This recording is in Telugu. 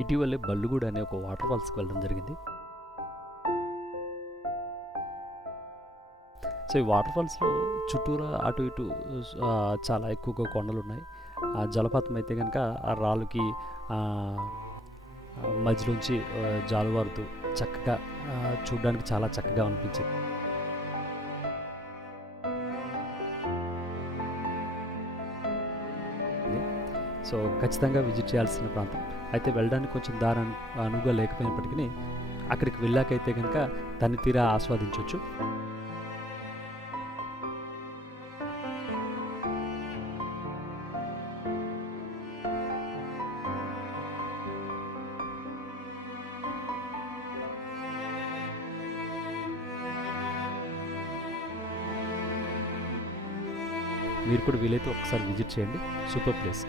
ఇటీవలే బల్లుగూడ అనే ఒక వాటర్ ఫాల్స్కి వెళ్ళడం జరిగింది. సో ఈ వాటర్ ఫాల్స్లో చుట్టూరా అటు ఇటు చాలా ఎక్కువగా కొండలు ఉన్నాయి. ఆ జలపాతం అయితే కనుక ఆ రాళ్ళకి మధ్యలోంచి జాలువారుతూ చక్కగా చూడడానికి చాలా చక్కగా అనిపించింది. సో ఖచ్చితంగా విజిట్ చేయాల్సిన ప్రాంతం. అయితే వెళ్ళడానికి కొంచెం దారి అనువుగా లేకపోయినప్పటికీ అక్కడికి వెళ్ళాకైతే కనుక దాన్ని తీరా ఆస్వాదించవచ్చు. మీరు కూడా వీలైతే ఒకసారి విజిట్ చేయండి. Super place.